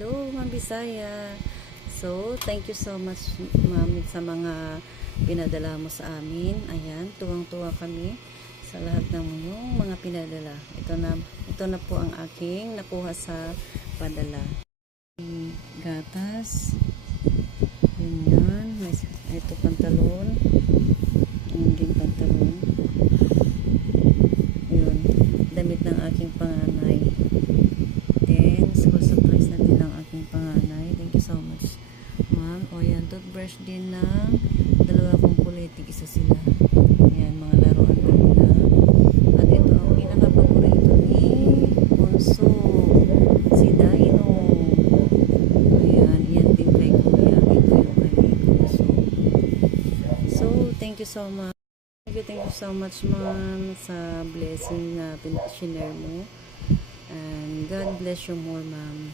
Hello, Ma'am Bisaya. So, thank you so much, Ma'am, sa mga pinadala mo sa amin. Ayan, tuwang-tuwa kami sa lahat ng yung mga pinadala. Ito na po ang aking nakuha sa padala. Gatas. Ganyan. Ito pantalon. Yung din pantalon. Yun. Damit ng aking panganay. Then, school supplies na din ng aking panganay. Thank you so much, ma'am. O yan, toothbrush din na dalawa kong kulitik. Isa sila. Yan, mga laruan din nila. At ito ang pinaka-paborito ni Bunso. Si Dino. Ayan, yan din kay Kuya. Ito yung kay Bunso. So, thank you so much. Thank you so much, ma'am, sa blessing na pinag-share mo. And God bless you more, ma'am.